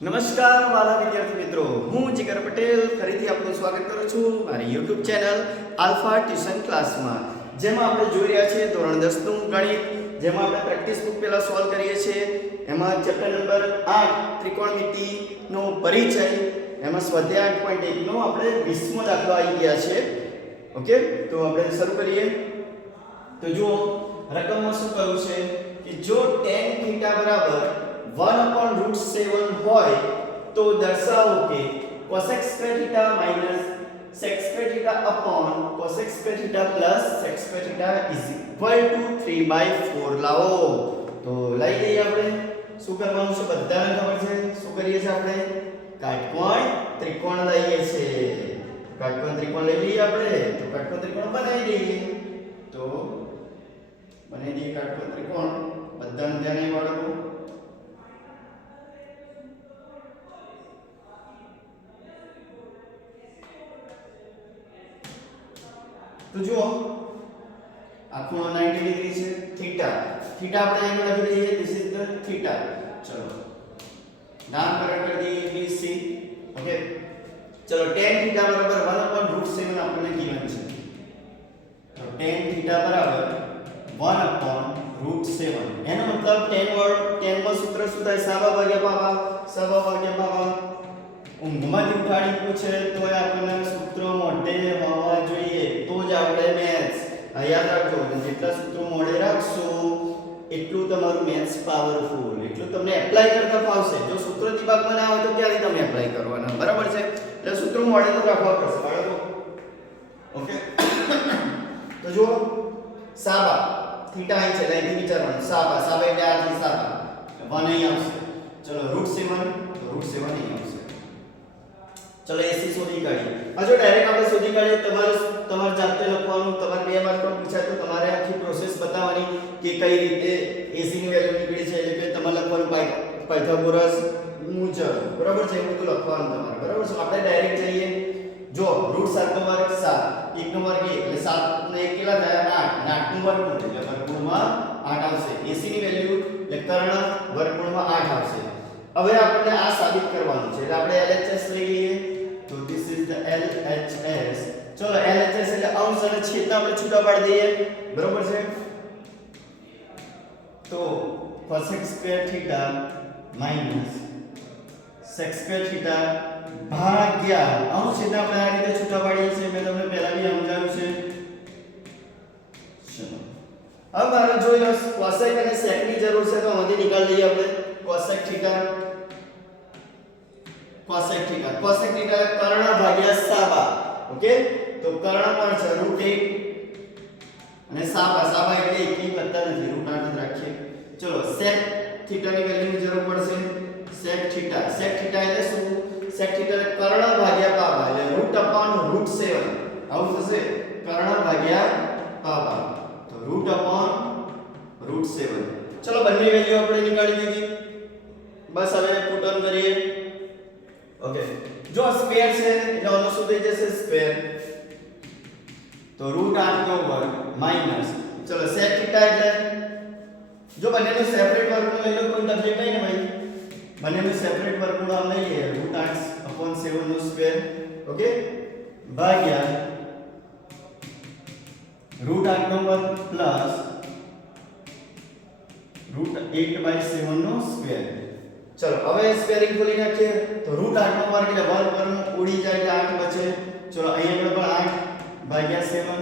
નમસ્કાર વાલા વિદ્યાર્થી મિત્રો, હું જીગર પટેલ ફરીથી આપનું સ્વાગત કરું છું મારી YouTube ચેનલ આલ્ફા ટ્યુશન ક્લાસમાં, જેમાં આપણે જોઈ રહ્યા છીએ ધોરણ 10 નું ગણિત, જેમાં આપણે પ્રેક્ટિસ બુક પહેલા સોલ્વ કરીએ છીએ. એમાં ચેપ્ટર નંબર 8 ત્રિકોણમિતિનો પરિચય, એમાં સ્વાધ્યાય 8.1 નો આપણે 20મો દાખલો આવી ગયા છે. ઓકે, તો આપણે શરૂ કરીએ. તો જુઓ, રકમમાં શું કહ્યું છે કે જો tan θ બરાબર 1/√7 હોય તો દર્શાવો કે cos² θ minus sec² θ upon cos² θ plus sec² θ is equal to 3/4 લાવો. તો લઈ લઈએ. આપણે શું કરવાનું છે બધાને ખબર છે. શું કરીએ છીએ આપણે? કાટકોણ ત્રિકોણ લઈએ છીએ. કાટકોણ ત્રિકોણ લઈ લઈએ આપણે. તો કાટકોણ ત્રિકોણ બનાવી દઈએ. તો બનાવી દઈએ કાટકોણ ત્રિકોણ. બધાને ધ્યાને વાળો. તો જુઓ, આ ખૂણો 90 ડિગ્રી છે. થીટા આપણે અહીં લખી દઈએ. This is the theta. ચલો નામકરણ કરી દઈએ BC. ઓકે, ચલો tan θ બરાબર 1/√7 આપણને given છે. તો tan θ બરાબર 1/√7. એનો મતલબ tan માં સૂત્ર શું થાય? સાબા ભાગ્યા પાપા. ઊંઘમાંથી ઉઠાડી પૂછે તો આપણને સૂત્ર મોઢે હોવા જોઈએ, તો જ આપણે મેથ્સ યાદ રાખજો. જેટલા સૂત્રો મોઢે રાખશો એટલું તમારું મેથ્સ પાવરફુલ, એટલું તમને એપ્લાય કરતા ફાવશે. જો સૂત્રો દિમાગમાં ના હોય તો ક્યારે તમે એપ્લાય કરવાના? બરાબર છે. એટલે સૂત્રો મોઢે તો રાખવા પડશે બાળકો. ઓકે, તો જુઓ, સાબા થીટા અહીં છે, લાઈનથી વિચારવાનું. સાબા એટલે આ છે સાબા. 1 અહીં આવશે. ચલો √7 અહીં આવશે. ચલો AC શોધી કાઢીએ. આ જો ડાયરેક્ટ આપણે શોધી કાઢીએ, તમારે જાતે લખવાનું. તમારે 2 માર્કનો પૂછાય તો તમારે આખી પ્રોસેસ બતાવવાની કે કઈ રીતે AC ની વેલ્યુ નીકળી છે. એટલે કે તમારે લખવાનું પાયથાગોરસ મુજબ. બરાબર છે, એવું બધું લખવાનું તમારે. બરાબર છે. આપણે ડાયરેક્ટ જઈએ. જો √7 નો વર્ગ 7, 1 નો વર્ગ 1, એટલે 7 ને 1 કેટલા થયા? 8. અને 8 નું વર્ગમૂળ એટલે વર્ગમૂળમાં 8 આવશે. AC ની વેલ્યુ એટલે કર્ણ વર્ગમૂળમાં 8 આવશે. હવે આપણે આ સાબિત કરવાનું છે. એટલે આપણે LHS લઈ લઈએ. તો this is the LHS. ચલો LHS એટલે અંશ અને છેદના આપણે છૂટા પાડી દઈએ. બરોબર છે. તો cos² θ minus sec² θ ભાગ્યા અંશ છેદના આપણે આ રીતે છૂટા પાડીએ છીએ. મેં તમને પહેલા બી સમજાવ્યું છે. ચલો હવે મારે જોઈ લો, cosec અને sec ની જરૂર છે તો આમાંથી નીકાળી દઈએ આપણે. cosec θ કર્ણ ભાગ્યા સાબા. ઓકે, તો કર્ણ પણ છે √8 અને સાબા એટલે એકી વધતા નથી, √8 જ રાખીએ. ચલો sec θ ની વેલ્યુની જરૂર પડશે. sec θ એટલે શું? sec θ એટલે કર્ણ ભાગ્યા પાબા એટલે √7. આવું થશે, કર્ણ ભાગ્યા પાબા. તો √7. ચલો બંને વેલ્યુ આપણે નીકાળી દીધી. બસ હવે પુટ ઓન કરીએ. ઓકે, જો સ્ક્વેર છે એટલે આનો શું થઈ જશે? સ્ક્વેર. તો √8 નો વર્ગ માઈનસ. ચલો sec θ એટલે જો બંનેનો સેપરેટ વર્ગમૂળ લઈ લો, કોઈ તકલીફ નહીં ને ભાઈ. બંનેનો સેપરેટ વર્ગમૂળ આમ લઈ લઈએ. √8/7 નો સ્ક્વેર. ઓકે, ભાગ્યા √8 નો વર્ગ પ્લસ √8/7 નો સ્ક્વેર. ચલો હવે સ્ક્વેરિંગ ખોલી નાખીએ. તો √8 નો વર્ગ એટલે વર્ગમૂળ ઉડી જાય એટલે 8 બચે. ચલો અહીંયા પણ 8/7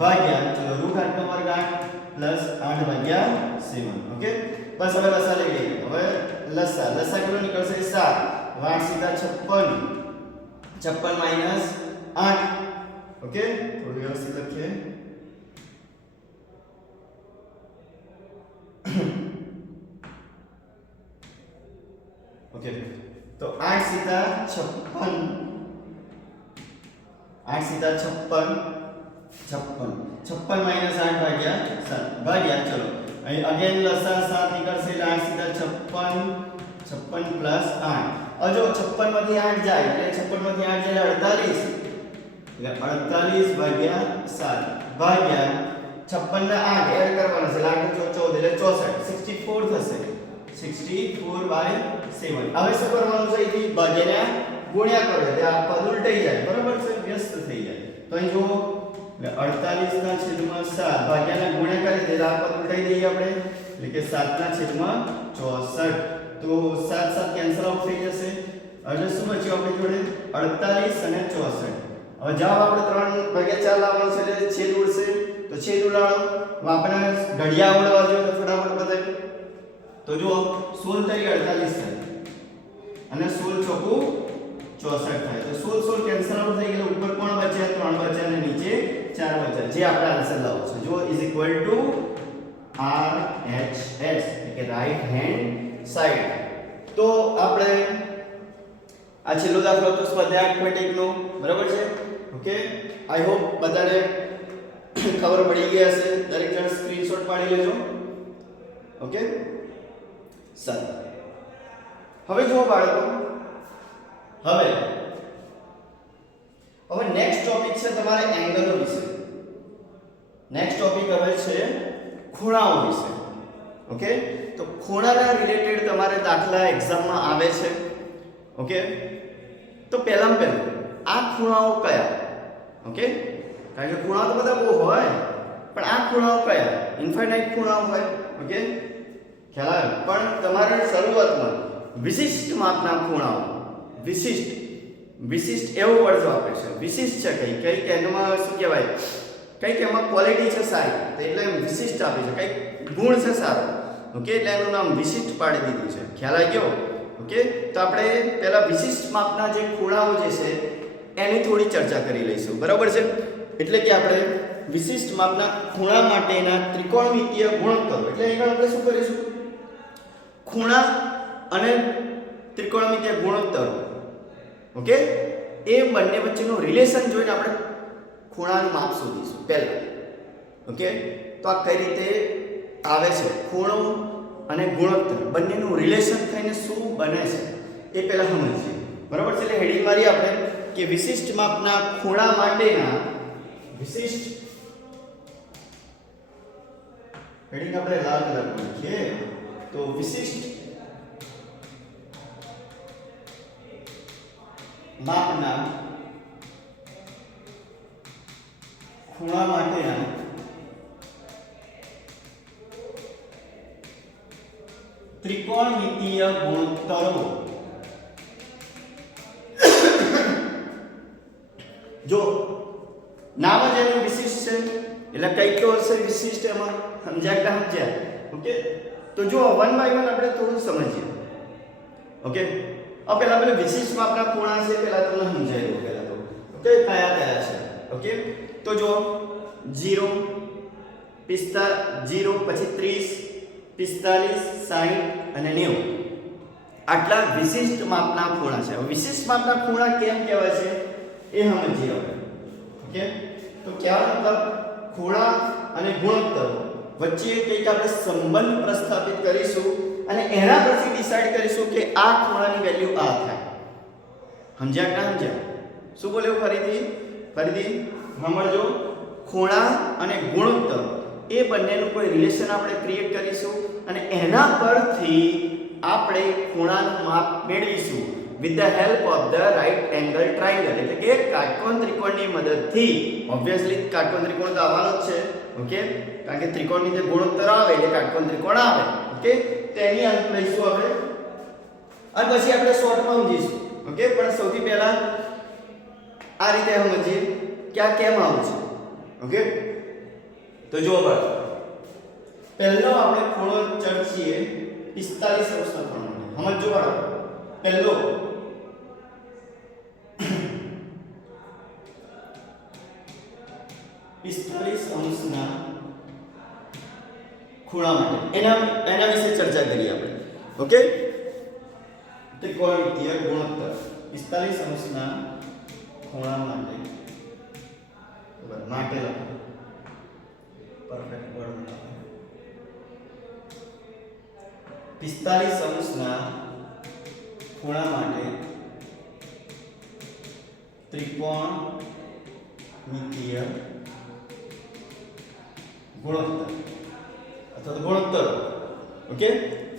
ભાગ્યા ચલો √8 નો વર્ગ 8 પ્લસ 8/7. ઓકે, બસ હવે લસા લઈ લઈએ. હવે લસા કેટલો નીકળશે? 7. 8 સીધા 56 માઈનસ 8. ઓકે, થોડું વ્યવસ્થિત લખીએ. ઓકે, તો 8 સીધા 56 માઈનસ 8 ભાગ્યા 7 ભાગ્યા. ચલો અહીં અગેન લસા 7 નીકળશે એટલે 8 સીધા 56 પ્લસ 8. હવે જો 56 માંથી 8 જાય એટલે 56 માંથી 8 જાય 48 એટલે 48/7 ભાગ્યા 56 ને 8 એડ કરવાના છે. 8 14 એટલે 64 થશે. 64/7. હવે શું કરવાનું છે? અહીંથી ભાગ્યાને ગુણ્યા કરો એટલે આ પદ ઉલટાઈ જાય, બરાબર છે, વ્યસ્ત થઈ જાય. તો અહીં જુઓ 48/7 ભાગ્યાને ગુણ્યા કરી દે આ પદ ઉલટાઈ દઈએ આપણે, એટલે કે 7/64. તો 7 7 કેન્સલ આઉટ થઈ જશે. હવે શું બચ્યું આપણી જોડે? 48 અને 64. હવે જવાબ આપણે 3/4 લાવવાનો છે એટલે છેદ ઉડશે, તો છેદ ઉડાડો. આપણે ઘડિયા ઉડાડવા જોઈએ તો ફટાફટ બતાવી. તો જુઓ 16 તરી 48 થાય અને 16 ચોકું 64 થાય. તો 16 કેન્સલ આઉટ થઈ ગયેલું. ઉપર કોણ બચ્યા? 3 બચ્યા અને નીચે 4 બચ્યા. જે આપણે આન્સર લાવવો છે જુઓ ઇઝ ઇક્વલ ટુ RHS એટલે કે રાઈટ હેન્ડ સાઈડ. તો આપણે આ છેલ્લો દાખલો તો સ્વાધ્યાય આર્થમેટિક નો, બરાબર છે. ઓકે, આઈ હોપ બધાને ખબર પડી ગઈ હશે. દરેક જણ સ્ક્રીનશોટ પાડી લેજો. ઓકે, સારું. હવે જુઓ બાળકો, હવે નેક્સ્ટ ટોપિક છે તમારે એંગલો વિશે. નેક્સ્ટ ટોપિક હવે છે ખૂણાઓ વિશે. ઓકે, તો ખૂણાના રિલેટેડ તમારે દાખલા એક્ઝામમાં આવે છે. ઓકે, તો પહેલું આ ખૂણાઓ કયા? ઓકે, કારણ કે ખૂણાઓ તો બધા બહુ હોય, પણ આ ખૂણાઓ કયા? ઇન્ફાઇનાઇટ ખૂણાઓ હોય. ઓકે, ખ્યાલ આવે. પણ તમારે શરૂઆતમાં વિશિષ્ટ માપના ખૂણાઓ, વિશિષ્ટ એવો વર્ડ આપે છે. વિશિષ્ટ છે કઈ એમાં શું કહેવાય? કઈક એમાં ક્વોલિટી છે સારી, તો એટલે એમ વિશિષ્ટ આપે છે. કઈક ગુણ છે સારો. ઓકે, એટલે એનું નામ વિશિષ્ટ પાડી દીધું છે. ખ્યાલ આવી ગયો? ઓકે, તો આપણે પહેલા વિશિષ્ટ માપના જે ખૂણાઓ જે છે એની થોડી ચર્ચા કરી લઈશું, બરાબર છે. એટલે કે આપણે વિશિષ્ટ માપના ખૂણા માટેના ત્રિકોણમિતીય ગુણોત્તરો, એટલે અહીં આપણે શું કરીશું? ખૂણા અને ત્રિકોણમિતીય ગુણોત્તરો, ઓકે, એ બંને વચ્ચેનું રિલેશન જોઈને આપણે ખૂણાનું માપ શોધીશું પહેલા. ઓકે, તો આ કઈ રીતે આવે છે? ખૂણો અને ગુણોત્તર બંનેનું રિલેશન થઈને શું બને છે એ પહેલા સમજીએ, બરાબર છે. એટલે હેડિંગ મારી આપણે કે વિશિષ્ટ માપના ખૂણા માટેના હેડિંગ આપણે લાલ કલરમાં લખીએ. તો વિશિષ્ટ માપના ખૂણા માટેના ત્રિકોણમિતીય ગુણોત્તરો. જો નામ જ એનું વિશિષ્ટ છે એટલે કઈક તો હશે વિશિષ્ટ એમાં. સમજ્યા? ઓકે, તો જો 1 બાય 1 આપણે થોડું સમજીએ. ઓકે, હવે પહેલા આપણે વિશિષ્ટ માપના ખૂણા છે પહેલા તમને સમજાવી દઉં પહેલા તો. ઓકે, કયા છે? ઓકે, તો જો 0 પછી 30 45 60 અને 90 આટલા વિશિષ્ટ માપના ખૂણા છે. વિશિષ્ટ માપના ખૂણા કેમ કહેવાય છે એ સમજીએ હવે. ઓકે, તો કહેવાનો મતલબ ખૂણા અને ગુણોત્તરો વચ્ચે કંઈક આપણે સંબંધ પ્રસ્થાપિત કરીશું અને એના પરથી ડિસાઈડ કરીશું કે આ ખૂણાની વેલ્યુ આ થાય. સમજ્યા કે ના સમજ્યા? શું બોલ્યો? ફરીથી સાંભળજો. ખૂણા અને ગુણોત્તર એ બંનેનું કોઈ રિલેશન આપણે ક્રિએટ કરીશું અને એના પરથી આપણે ખૂણાનું માપ મેળવીશું with the help of the right angle triangle. એટલે કે કાટકોણ ત્રિકોણની મદદથી. ઓબ્વિયસલી કાટકોણ ત્રિકોણ તો આવવાનો જ છે. ઓકે, કારણ કે ત્રિકોણની જે ગુણોત્તર આવે એટલે કાટકોણ ત્રિકોણ આવે. ઓકે, તેની અંત લઈશું આપણે અને પછી આપણે શોર્ટમાં સમજીશું. ઓકે, પણ સૌથી પહેલા આ રીતે સમજીએ કે આ કેમ આવું છે. ઓકે, તો જો બરાબર પહેલો આપણે ખૂણો ચર્ચીએ 45 અંશનો ખૂણો. સમજો બરાબર. પહેલો 45 અંશના ખૂણા માટે એના વિશે ચર્ચા કરીએ આપણે. ઓકે, ત્રિકોણમિતીય ગુણોત્તર 45 અંશના ખૂણા માટે. બરાબર, માટે લખો પરફેક્ટ વર્ડ લખો. 45 અંશના ખૂણા માટે ત્રિકોણમિતીય ગુણોત્તર અથવા તો ગુણોત્તરો. ઓકે,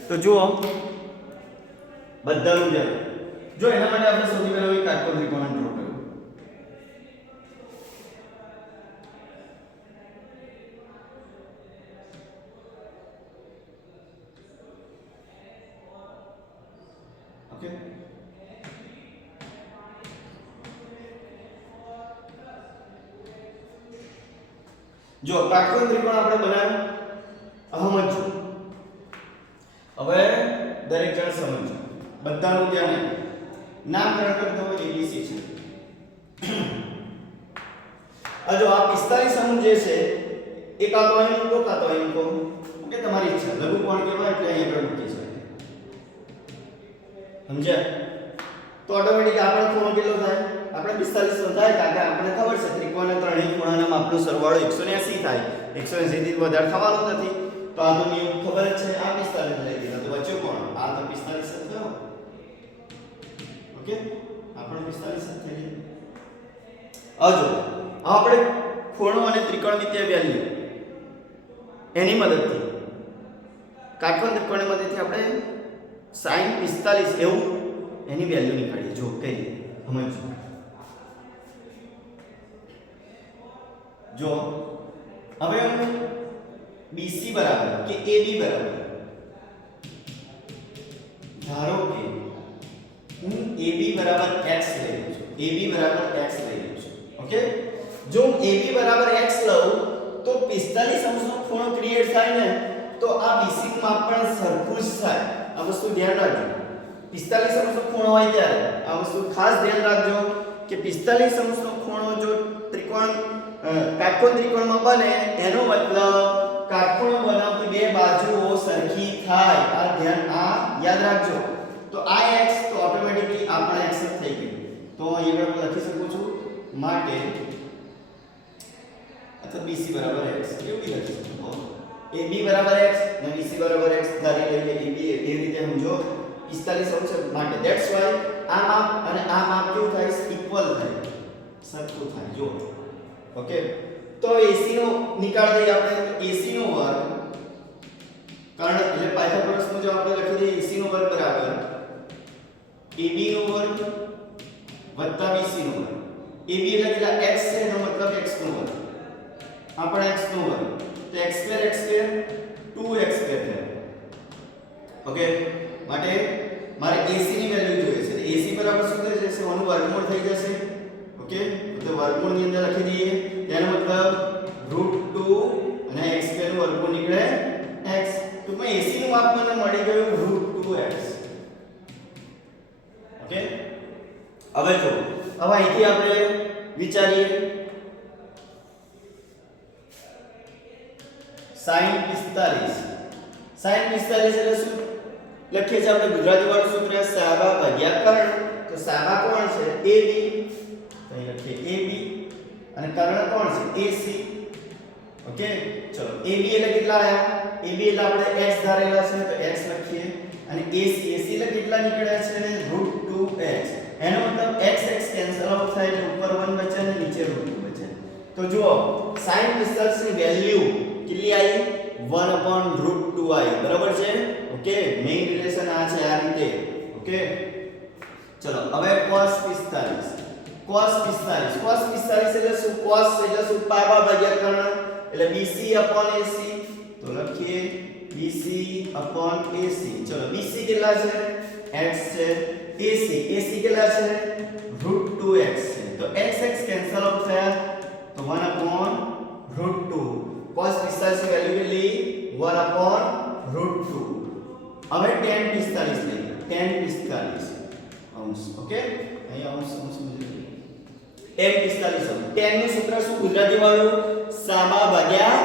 તો જુઓ બધાનું ધ્યાન. જો એના માટે આપણે સૌથી પહેલા એક કાટકોણ ત્રિકોણ ડ્રો કર્યો. ઓકે, જો કાટકોણ ત્રિકોણ આપણે બનાવ્યો. સમજો હવે દરેક જણ સમજો, બધાનું ધ્યાન. નામકરણ કરતો હોય ABC છે. આ જો આ 45 અંક જે છે એક આ તો અહીં મૂકો, કાં તો અહીં મૂકો. ઓકે, તમારી ઈચ્છા. લઘુકોણ કહેવાય એટલે અહીં આગળ મૂકી છે. સમજ્યા? તો ઓટોમેટિક આપણો ખૂણો કેટલો થાય? આપણે 45 થાય, કારણ કે આપણને ખબર છે ત્રિકોણના ત્રણેય ખૂણાના માપનો સરવાળો 180 થાય. 180 થી વધારે થવાનો નથી. તો આ તો નિયમ ખબર જ છે. આ 45 લઈ દીધા તો વચ્ચે કોણ? આ તો 45 જ થયો. ઓકે, આપણે 45 જ થઈ ગયા. હવે જો આપણે ખૂણો અને ત્રિકોણમિતિય વેલ્યુ એની મદદથી કાટકોણ ત્રિકોણની મદદથી આપણે sin 45 એવું એની વેલ્યુ નીકાળીએ. જો કઈ સમજો. જો હવે BC બરાબર કે AB બરાબર, ધારો કે હું AB બરાબર x લઈ લઉં છું. AB બરાબર x લઈ લઉં છું. ઓકે, જો હું AB બરાબર x લઉં તો 45 અંશનો ખૂણો ક્રિએટ થાય ને, તો આ BC નું માપ પણ સરખું જ થાય. આ વસ્તુ ધ્યાન રાખજો. 45 અંશનો ખૂણો હોય ત્યારે આ વસ્તુ ખાસ ધ્યાન રાખજો કે 45 અંશનો ખૂણો જો ત્રિકોણ કાટકોણ ત્રિકોણમાં બને એનો મતલબ કાટખૂણો બનાવતી બે બાજુઓ સરખી થાય. આ યાદ રાખજો. તો આ x તો ઓટોમેટિકલી આ પણ x જ થઈ ગયું. તો અહીં આગળ લખી શકું છું માટે અથવા BC બરાબર x એવું લખી શકું. AB બરાબર x અને BC બરાબર x ધારી લઈએ. AB એ રીતે સમજો 45 અંશ માટે ધેટ્સ વાય આ માપ અને આ માપ કેવું થાય? ઇક્વલ થાય, સરખું થાય. જો ઓકે, તો AC નો નિકાળ દઈએ આપણે. તો AC નો વર્ગ કારણ એટલે પાયથાગોરસ મુજબ આપણે લખી દઈએ AC નો વર્ગ બરાબર AB નો વર્ગ વત્તા BC નો વર્ગ. AB એટલે કેટલા? x છે, એનો મતલબ x નો વર્ગ. આ પણ x નો વર્ગ. તો x2 2x2 થાય. ઓકે, માટે મારે AC ની વેલ્યુ જોઈએ છે. AC બરાબર શું થઈ જશે? 1 નું વર્ગમૂળ થઈ જશે. ઓકે, તો વર્ગમૂળ ની અંદર લખી દઈએ. તેનો મતલબ √2 અને x2 નું વર્ગમૂળ નીકળે x. તો મેં AC નું માપ મને મળી ગયું √2x. ઓકે, હવે જો હવે અહીંથી આપણે વિચારીએ sin 45. sin 45 એટલે શું લખીએ છીએ આપણે? ગુજરાતી વાળું સૂત્ર સાબા ભાગ્યા કર્ણ. તો સાબા કોણ છે? AB. તો અહીં લખીએ AB અને કર્ણ કોણ છે? AC. ઓકે, ચલો AB એટલે કેટલા આયા? AB એટલે આપણે x ધારેલા છે તો x લખીએ અને AC એટલે કેટલા નીકળ્યા છે? √2x. એનો મતલબ x કેન્સલ આઉટ થાય એટલે ઉપર 1 બચે અને નીચે √2 બચે. તો જુઓ sin 45 ની વેલ્યુ કેટલી આવી? 1/√2 આવી. બરાબર છે? ઓકે, મેઈન રિલેશન આ છે આ રીતે. ઓકે, ચલો હવે cos 45. cos 45 એટલે શું? cos એટલે શું? પાબા ભાગ્યા કર્ણ એટલે BC/AC. તો લખીએ BC/AC. ચલો BC કેટલા છે? x છે. AC કેટલા છે? √2x છે. તો x કેન્સલ આઉટ થયા તો 1/√2. cos 45 ની વેલ્યુ કેટલી? 1/√2. હવે tan 45 લઈએ. tan 45 અંશ. ઓકે, અહીં અંશ મૂકીએ. tan 45 અંશ. tan નું સૂત્ર શું ગુજરાતી વાળું? સાબા ભાગ્યા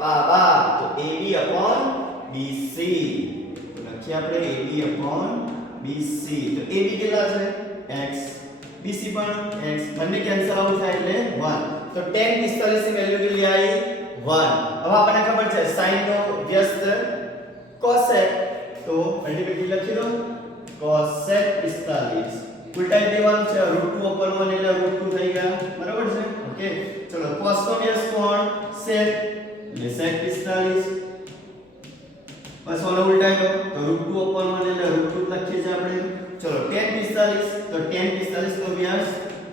પાબા. તો AB/BC. તો લખીએ આપણે AB/BC. તો AB કેટલા છે? x. BC પણ x. બંને કેન્સલ આઉટ થાય એટલે 1. તો tan 45 ની વેલ્યુ કેટલી આવી? 1. હવે આપણને ખબર છે sin નો વ્યસ્ત cosec. તો અલ્ટીમેટલી લખી દો cosec 45. ઉલટાઈ દેવાનું છે. √2/1 એટલે √2 થઈ ગયા. બરાબર છે? ઓકે, ચલો cos નો વ્યસ્ત કોણ? sec એટલે sec 45. બસ ઓલો ઉલટાઈ દો તો √2/1 એટલે √2 લખીએ છીએ આપણે. ચલો tan 45 તો tan 45 નો વ્યાસ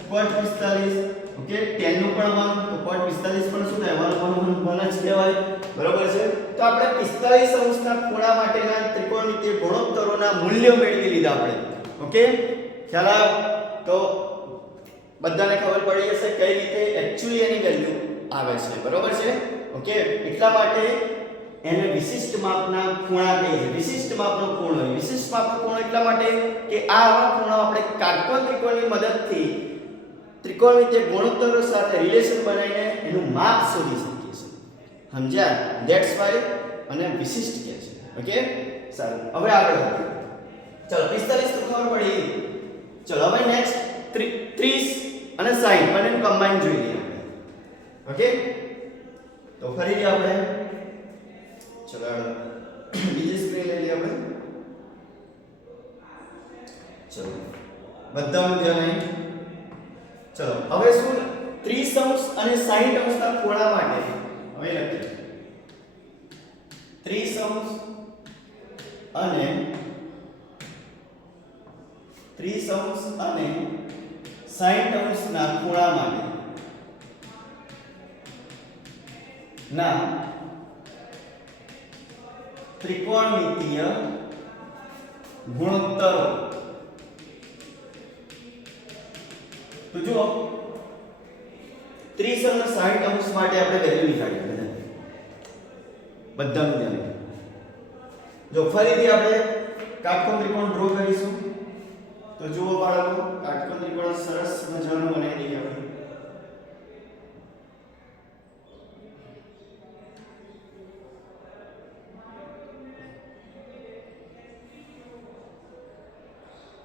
cot 45. ઓકે tan નું પણ 1 તો cot 45 પણ શું થાય 1 જ કહેવાય. બરોબર છે. તો આપણે 45 અંશના ખૂણા માટેના ત્રિકોણમિતિય ગુણોત્તરોના મૂલ્યો મેળવી લીધા આપણે. ઓકે ખ્યાલ આવ્યો? તો બધાને ખબર પડી જશે કઈ રીતે એક્ચ્યુઅલી એની વેલ્યુ આવે છે. બરોબર છે. ઓકે એટલા માટે એને વિશિષ્ટ માપના ખૂણા કહે છે. વિશિષ્ટ માપનો ખૂણો હોય. વિશિષ્ટ માપનો ખૂણો એટલા માટે કે આવા ખૂણા આપણે કાટકોણ ત્રિકોણની મદદથી ત્રિકોણમિતિય ગુણોત્તરો સાથે રિલેશન બનાવીને એનું માપ શોધી શકીએ છીએ. સમજ્યા? ધેટ્સ વાય અને વિશિષ્ટ કહે છે. ઓકે સારું હવે આગળ વધીએ. ચલો 45 તો ખબર પડી. ચલો હવે નેક્સ્ટ 30 અને 60 બંને કમ્બાઈન જોઈ લઈએ. ઓકે તો ફરીથી આપણે ચલો બીજી સ્ક્રીન લઈ લઈએ આપણે. ચલો બધાનું ધ્યાન અહીં. ચલો હવે શું 30 અંશ અને 60 અંશના ખૂણા માટે હવે લખીએ 30 અંશ અને 60 અંશના ખૂણા માટે ના ત્રિકોણમિતિય ગુણોત્તરો. તો જુઓ 30 અને 60 અંશ માટે આપણે વેલ્યુ નીકાળીએ બધાનું ધ્યાન. જો ફરીથી આપણે કાટકોણ ત્રિકોણ ડ્રો કરીશું. તો જુઓ બાળકો કાટકોણ ત્રિકોણ સરસ મજાનો બનાવી દઈએ આપણે.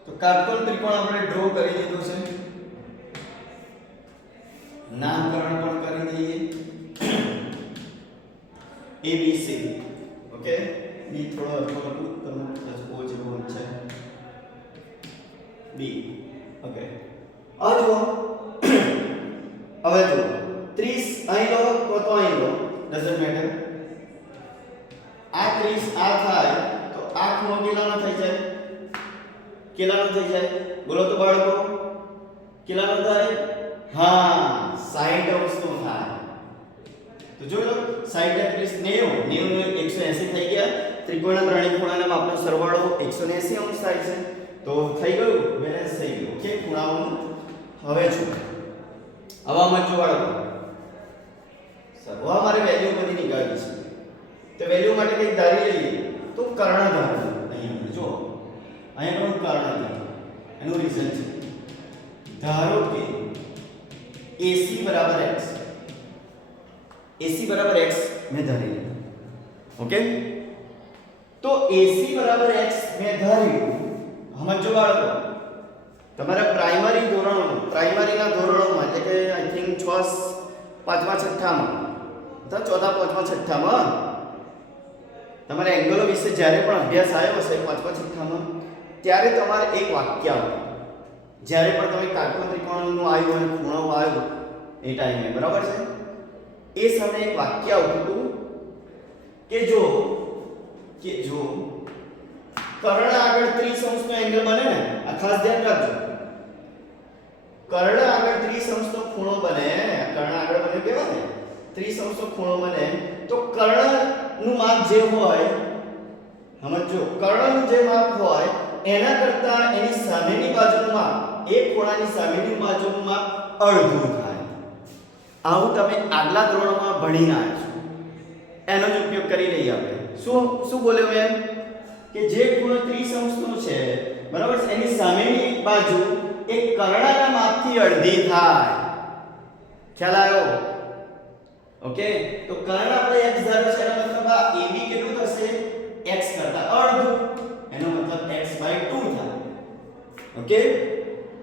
તો કાટકોણ ત્રિકોણ આપણે ડ્રો કરી દીધો છે. નામકરણ પણ કરી દઈએ ABC. ઓકે B થોડો હલકો લખું તમે O જેવો છે B. ઓકે હવે જુઓ 30 અહીં લો તો અહીં લો ડઝન્ટ મેટર. આ 30 આ થાય તો આ ખૂણો કેટલાનો થઈ જાય? કેટલાનો થઈ જાય? બોલો તો બાળકો કેટલાનો થાય? હા 60 અંશનો થાય. તો જોઈ લો 60 ને 30 90 90 નો 180 થઈ ગયા. ત્રિકોણના ત્રણેય ખૂણાના માપનો સરવાળો 180 અંશ થાય છે. તો થઈ ગયું બેલેન્સ થઈ ગયું. ઓકે ખૂણાઓનું. હવે જો હવામાં જો બાળકો સરવા મારે વેલ્યુ બધી નીકાળવી છે. તો વેલ્યુ માટે કંઈક ધારી લઈએ તો કર્ણ ધારો. અહીંયા જો અહીંયા પણ કર્ણ ધારો. એનું રીઝન છે ધારો કે AC બરાબર x. AC બરાબર x મેં ધારી લીધું. ઓકે તો AC બરાબર x મેં ધાર્યું. સમજો બાળકો તમારા પ્રાઇમરીના ધોરણોમાં એટલે કે આઈ થિંક 6 પાંચમા છઠ્ઠામાં અથવા ચોથા પાંચમા છઠ્ઠામાં તમારે એંગલો વિશે જ્યારે પણ અભ્યાસ આવ્યો હશે પાંચમા છઠ્ઠામાં ત્યારે તમારે એક વાક્ય આવતું. જ્યારે પણ તમે કાટકોણ ત્રિકોણનું આવ્યું અને ખૂણો આવ્યો એ ટાઈમે બરાબર છે એ સમયે એક વાક્ય આવતું હતું કે જો કર્ણ આગળ 30 અંશનો એંગલ બને ને આ ખાસ ધ્યાન રાખજો. કર્ણ આગળ 30 અંશનો ખૂણો બને. કર્ણ આગળ બને કેવા ને 30 અંશનો ખૂણો બને તો કર્ણનું માપ જે હોય સમજો કર્ણનું જે માપ હોય એના કરતા એની સામેની બાજુનું માપ એ ખૂણાની સામેની બાજુનું માપ અડધું થાય. આવું તમે આગલા ધોરણમાં ભણીને આવ્યા છો. એનો જ ઉપયોગ કરી લઈએ આપણે. શું બોલ્યો મેં કે જે ખૂણો 30 અંશનો છે બરાબર છે એની સામેની બાજુ એ કર્ણના માપથી અડધી થાય. ખ્યાલ આવ્યો? ઓકે તો કર્ણ આપણે x ધાર્યો છે એનો મતલબ આ AB કેટલું થશે? x કરતા અડધું. એનો મતલબ x/2 થાય. ઓકે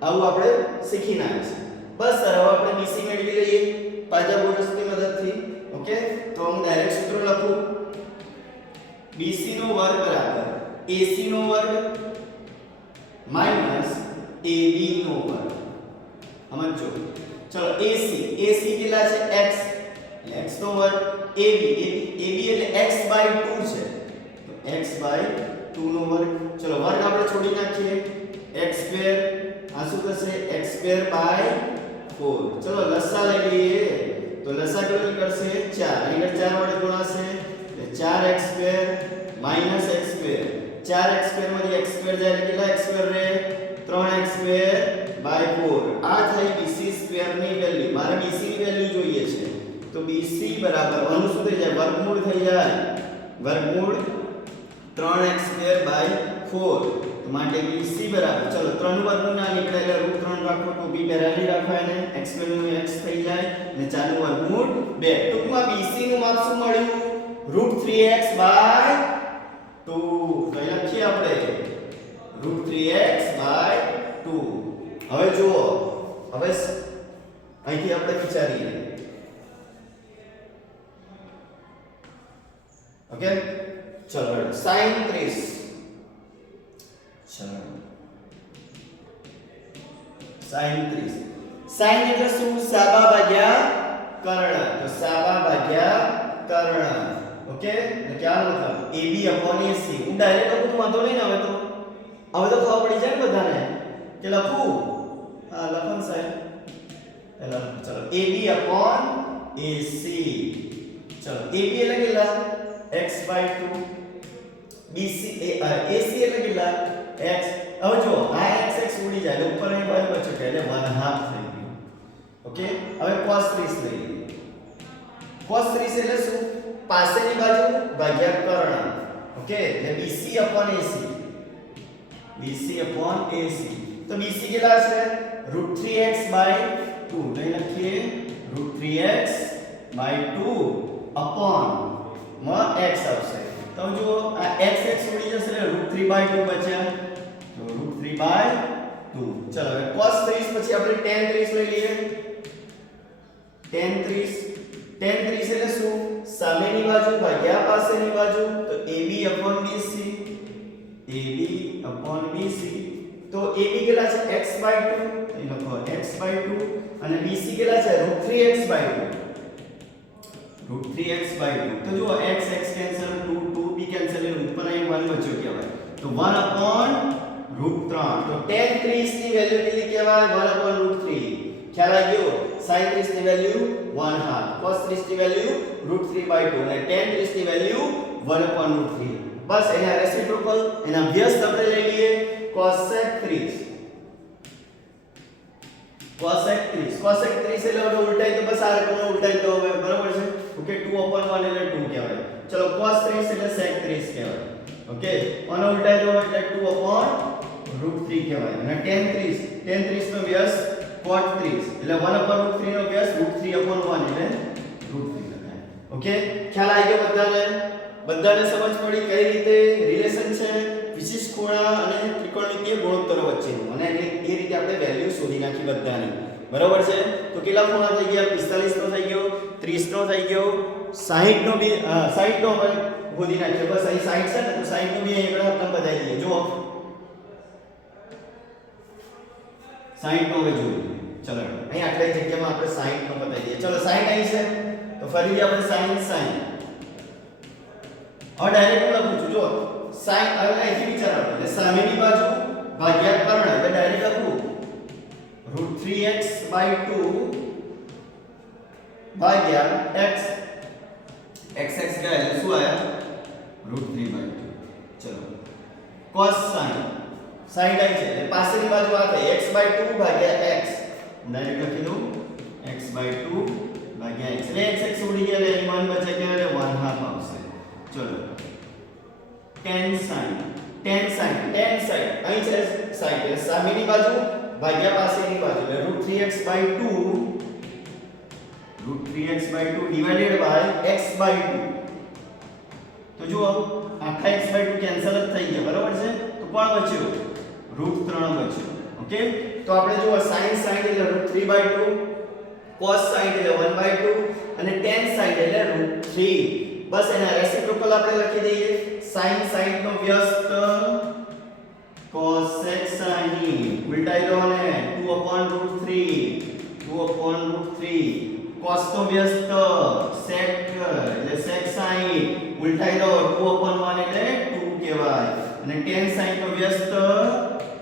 આવું આપણે શીખી નાખ્યા છે. બસ સર હવે આપણે BC મેળવી લઈએ પાયથાગોરસની મદદથી. ઓકે તો હું ડાયરેક્ટ સૂત્ર લખું BC નો વર્ગ બરાબર AC નો વર્ગ માઈનસ AB નો વર્ગ. સમજો ચલો AC કેટલા છે x એટલે x નો વર્ગ AB એટલે x/2 છે તો x/2 નો વર્ગ. ચલો વર્ગ આપણે છોડી નાખીએ. x2 આ શું થશે x2/4. ચલો લસા લઈ લઈએ. તો લસા કેવી કરશે 4. અહીં 4 વડે ગુણાશે એટલે 4x2 - x2. 4x2 માંથી x2 જાય એટલે કેટલા x2 રહે 3x2/4. આ થઈ BC સ્ક્વેર ની વેલ્યુ. મારે BC ની વેલ્યુ જોઈએ છે. તો BC બરાબર 1 શું થઈ જાય વર્ગમૂળ થઈ જાય. વર્ગમૂળ 3x2/4. તો માટે BC બરાબર ચલો 3 નું વર્ગમૂળ ના નીકળે એટલે √3 રાખો તો b પહેલાની રાખવા અને x2 નું x થઈ જાય અને 4 નું વર્ગમૂળ 2. ટૂંકમાં BC નું માપ શું મળ્યું √3x/2. તો લખીએ આપણે √3x/2. હવે જુઓ હવે અહીંથી આપણે વિચારીએ. ઓકે ચલો sin 30. ચલો sin 30. sin એટલે શું સાબા ભાગ્યા કર્ણ. તો સાબા ભાગ્યા કર્ણ. ઓકે એટલે क्या मतलब AB/AC. હું ડાયરેક્ટ લખું તો વાંધો નહીં ને. હવે તો ખબર પડી જાય ને બધાને કે લખું. હા લખો ને સાહેબ. ચલો AB/AC. ચલો AB એટલે કેટલા x/2. BC AC એટલે કેટલા x. હવે જો આ x ઉડી જાય એટલે ઉપર અહીં બાજુ બચે એટલે 1/2 થઈ ગયું. ઓકે હવે cos 30 લઈએ. cos 30 એટલે શું પાસેની બાજુ ભાગ્યા કર્ણ. ઓકે એટલે BC/AC. BC/AC. તો BC કેટલા છે √3x/2. લઈ લખીએ √3x/2 અપોન માં x આવશે. તો જુઓ આ x ઉડી જશે એટલે √3/2 બચ્યા. તો √3/2. ચલો હવે cos 30 પછી આપણે tan 30 લઈ લઈએ. tan 30 એટલે શું સામેની બાજુ ભાગ્યા પાસેની બાજુ. તો AB/BC. AB/BC. તો AB કેટલા છે x/2. અહીં લખો x/2 અને BC કેટલા છે √3x/2. √3x/2. તો જુઓ x કેન્સલ 2 b કેન્સલ એટલે ઉપર અહીં 1 બચ્યો કહેવાય. તો 1/√3. તો tan 30 ની વેલ્યુ કેટલી કહેવાય 1/√3. ખ્યાલ આવી ગયો. sin 30 ની વેલ્યુ 1/2. cos 30 ની વેલ્યુ √3/2 અને tan 30 ની વેલ્યુ 1/√3. બસ એના રેસિપ્રોકલ એના વ્યસ્ત આપણે લઈ લઈએ cosec 30. cosec 30 એટલે હવે ઉલટાઈ તો બસ આ રકમ ઉલટાઈ તો હવે બરાબર છે. ઓકે 2/1 એટલે 2 કહેવાય. ચલો cos 30 એટલે sec 30 કહેવાય. ઓકે અને ઉલટાઈ દો એટલે 2/√3 કહેવાય. અને tan 30 નો વ્યસ્ત cot 30 એટલે 1/√3 નો વ્યસ્ત √3/1 એટલે √3 લખાય. ઓકે ખ્યાલ આવી ગયો બધાને સમજ પડી કઈ રીતે રિલેશન છે વિશિષ્ટ ખૂણા અને ત્રિકોણમિતિય ગુણોત્તરો વચ્ચેનું. અને એ રીતે આપણે વેલ્યુ શોધી નાખી બધાની. બરાબર છે. તો કેટલા ખૂણા થઈ ગયા 45 નો થઈ ગયો 30 નો થઈ ગયો 60 નો બી 60 નો હવે શોધી નાખ્યો. બસ અહીં 60 છે ને તો 60 નો બી અહીં આપણે આપણે બતાવી દઈએ. જુઓ 60 નો હવે જોઈએ. ચલો અહીં આટલી જગ્યામાં આપણે 60 નો બતાવી દઈએ. ચલો 60 અહીં છે તો ફરીથી આપણે sin. હવે ડાયરેક્ટ હું લખું છું. જો sin હવે અહીંથી વિચાર આપો એટલે સામેની બાજુ ભાગ્યા કર્ણ એટલે ડાયરેક્ટ લખું √3x/2 ભાગ્યા x. x ગયા એટલે શું આયા √3/2. ચલો cos sin આવી છે એટલે પાસેની બાજુ આ થઈ x/2 ભાગ્યા x. ડાયરેક્ટ લખી દઉં x/2 ભાગ્યા x. એટલે x ઉડી ગયા એટલે અહીં 1 બચે કે એટલે 1/2 આવશે. ચલો tan sin અહીં છે sin એટલે સામેની બાજુ ભાગ્યા પાસેની બાજુ એટલે √3x/2 ડિવાઇડેડ બાય x/2. તો જુઓ આખા x/2 કેન્સલ જ થઈ ગયા. બરાબર છે. તો કોણ બચ્યું √3 બચ્યું. ઓકે તો આપણે જુઓ sin એટલે √3/2 cos sin એટલે 1/2 અને tan sin એટલે √3. બસ એના રેસિપ્રોકલ આપણે લખી દઈએ. sin નો વ્યસ્ત cosec sin ઉલટાઈ દો ને 2/√3 cos નો વ્યસ્ત sec એટલે sec sin ઉલટાઈ દો 2/1 એટલે નો વ્યસ્ત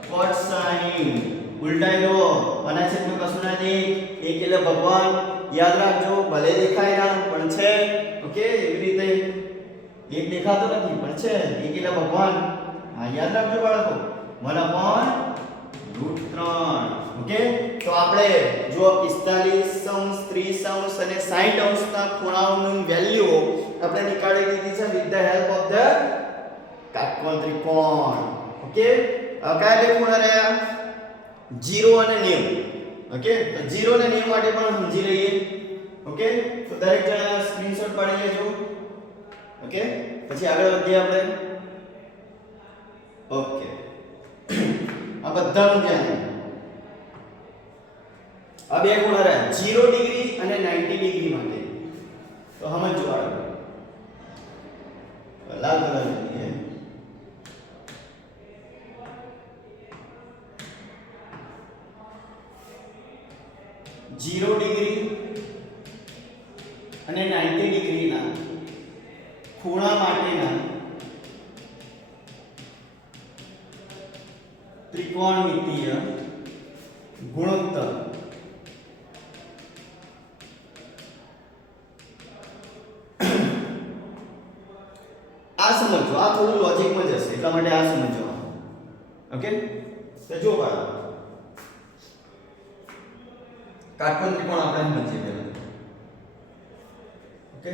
cot sin ઉલટાઈ દો આના છેદમાં કશું ના દે એક એટલે ભગવાન યાદ રાખજો ભલે દેખાય ના પણ છે ઓકે એવી રીતે એક દેખાતો નથી પણ છે એક એટલે ભગવાન હા યાદ રાખજો બાળકો 1/√3 ઓકે તો આપણે જો 45 30 અને 60 ના ખૂણાઓનું વેલ્યુ આપણે નીકાળી દીધી છે with the help of the કાટકોણ ત્રિકોણ ઓકે કયા બે ખૂણા રહ્યા 0 અને 90 ઓકે તો 0 અને 90 માટે પણ સમજી લઈએ ઓકે તો દરેક જણા સ્ક્રીનશોટ પાડી લેજો ઓકે પછી આગળ વધીએ આપણે ઓકે આ બધાનું ધ્યાન આ બે ખૂણા રહ્યા 0 ડિગ્રી અને 90 ડિગ્રી માટે તો સમજો આગળ લાલ કલર લઈએ 0 ડિગ્રી અને 90 ડિગ્રીના ખૂણા માટેના ત્રિકોણમિતીય ગુણોત્તર આ સમજો આ થોડું લોજિકમાં જશે એટલા માટે આ સમજો ઓકે તો જો બાળકો કાટકોણ ત્રિકોણ આપણે સમજીએ પહેલા ઓકે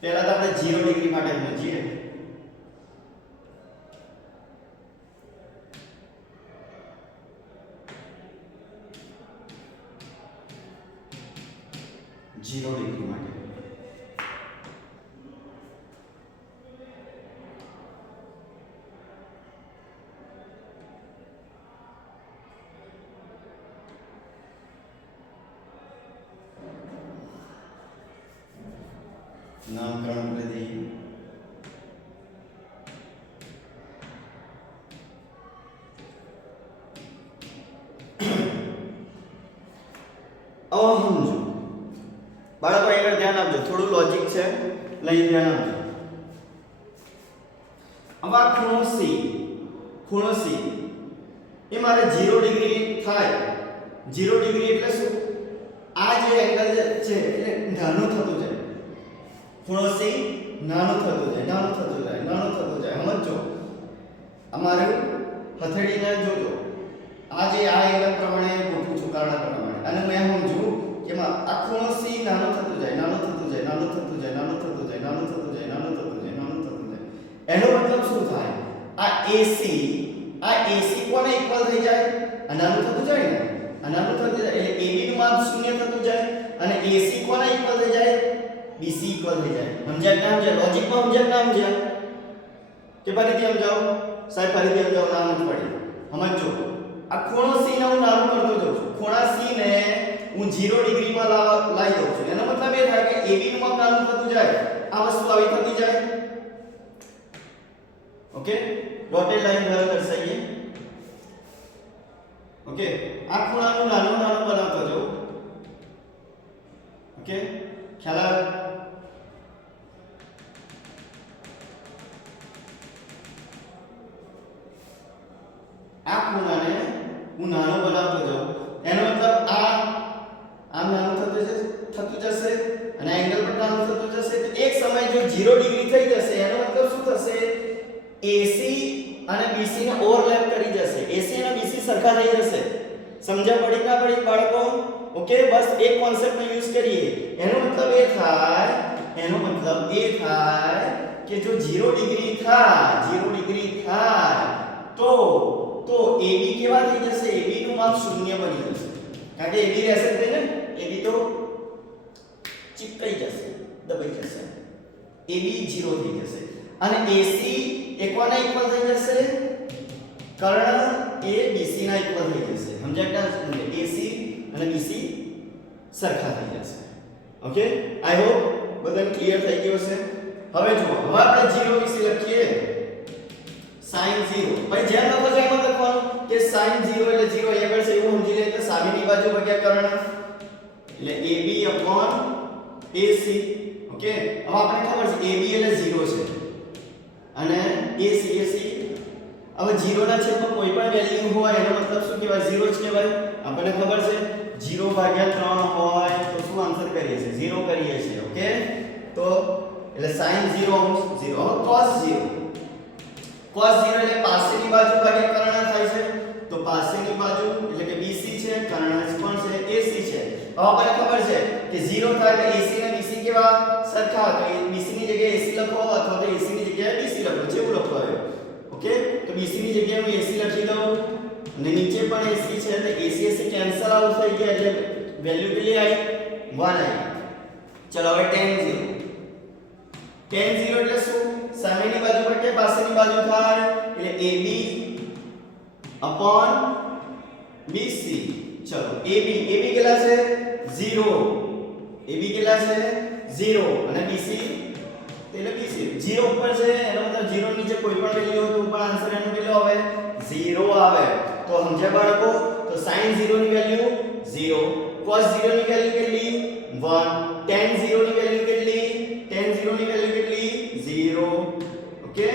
પહેલા તો આપણે 0 ડિગ્રી માટે સમજીએ 0 ડિગ્રી માટે नामकरण कर दें अब समझो बाळको અહીંયા ધ્યાન આપજો થોડું લોજિક છે લઈ ધ્યાન આપજો अब આ ખૂણો C એ મારે 0 ડિગ્રી થાય 0 ડિગ્રી એટલે શું આ જે એંગલ છે એટલે નાનું થતું જાય ખૂણો C નાનું થતું જાય સમજો અમારું હથેળીને જોજો આ જે આ એંગલ પ્રમાણે ગોઠવું છું કારણ પ્રમાણે અને મેં સમજુ કે આ ખૂણો C નાનું થતું જાય એનો મતલબ શું થાય આ AC કોને ઇક્વલ થઈ જાય આ નાનું થતું જાય ને આ નાનું થતું જાય એટલે AB નું માપ 0 થતું જાય અને AC કોને ઇક્વલ થઈ જાય BC ઇક્વલ થઈ જાય સમજ્યા નામ છે લોજિકમાં સમજ્યા નામ છે કે ફરીથી સમજાવો સાહેબ ફરીથી સમજાવો નામ જ પડી સમજો આ ખૂણો C ને હું નાનું કરતો જાઉં છું ખૂણા C ને હું 0 ડિગ્રીમાં લાવી દઉં છું એનો મતલબ એ થાય કે AB નું માપ નાનું થતું જાય આ વસ્તુ આવી થતી જાય ઓકે ડોટેડ લાઈન દ્વારા દર્શાવીએ ઓકે આ ખૂણાનું નાનું બનાવતો જાઓ ઓકે ખ્યાલ આવે આ ખૂણાને હું નાનો બનાવતો જાઉં એનો મતલબ આમ નાનું થતું જશે અને એંગલ પણ નાનું થતું જશે તો એક સમય જો 0 ડિગ્રી થઈ જશે એનો મતલબ શું થશે AC અને BC ને ઓવરલેપ કરી જશે AC અને BC સરખા થઈ જશે સમજ્યા પડી ના પડી બાળકો ઓકે બસ એક કોન્સેપ્ટ નો યુઝ કરીએ એનો મતલબ એ થાય કે જો 0 ડિગ્રી થાય તો AB કેવા થઈ જશે AB નું માપ 0 બની જશે કારણ કે AB રહેશે જ ને AB તો ચીપકાઈ જશે દબાઈ જશે AB 0 થઈ જશે અને AC એકવાના ઇક્વલ થઈ જશે કર્ણ એ BC ના ઇક્વલ થઈ જશે સમજ્યા કે AC અને BC સરખા થઈ જશે ઓકે આઈ હોપ બધાને ક્લિયર થઈ ગયું હશે હવે જુઓ હવે આપણે 0 વિશે લખીએ sin 0 ભાઈ જ્યાં લખો છો એમાં લખવાનું કે sin 0 એટલે 0 આગળ છે એવું સમજી લે એટલે સામેની બાજુ ભાગ્યા કર્ણ એટલે AB AC ઓકે હવે આપણે ખબર છે AB એટલે 0 છે અને AC હવે 0 ના છેદમાં કોઈ પણ વેલ્યુ હોય એનો મતલબ શું કહેવાય? 0 જ કહેવાય. આપણને ખબર છે 0/3 હોય તો શું આન્સર કરીએ છીએ? 0 કરીએ છીએ. ઓકે, તો એટલે sin 0 અંશ 0. હવે cos 0 એટલે પાસેની બાજુ ભાગ્યા કર્ણ થાય છે. તો પાસેની બાજુ એટલે કે BC છે, કર્ણ કોણ છે? AC છે. હવે આપણને ખબર છે કે 0 થાય એટલે AC અને BC કેવા? સરખા. તો BC ની જગ્યાએ AC લખો અથવા તો AC ની જગ્યાએ BC લખો, જેવું લખો આવે. ઓકે, તો BC ની જગ્યાએ હું AC લખી દઉં અને નીચે પણ AC છે તો AC કેન્સલ આઉટ થઈ ગયા એટલે વેલ્યુ કેટલી આવી? 1 આવી. ચલો હવે tan 0 એટલે શું? સામેની બાજુ પર કે પાસેની બાજુ થાય એટલે AB upon BC. ચલો AB કેટલા છે? 0. AB કેટલા છે? 0 અને BC એટલે BC 0 ઉપર છે એનો મતલબ 0 નીચે કોઈ પણ વેલ્યુ હોય તો ઉપર આન્સર એનો કેટલો આવે? 0 આવે. તો સમજ્યા બાળકો? તો sin 0 ની વેલ્યુ 0, cos 0 ની વેલ્યુ કેટલી? 1, tan 0 ની વેલ્યુ કેટલી? tan 0 ની વેલ્યુ કેટલી? 0. ઓકે,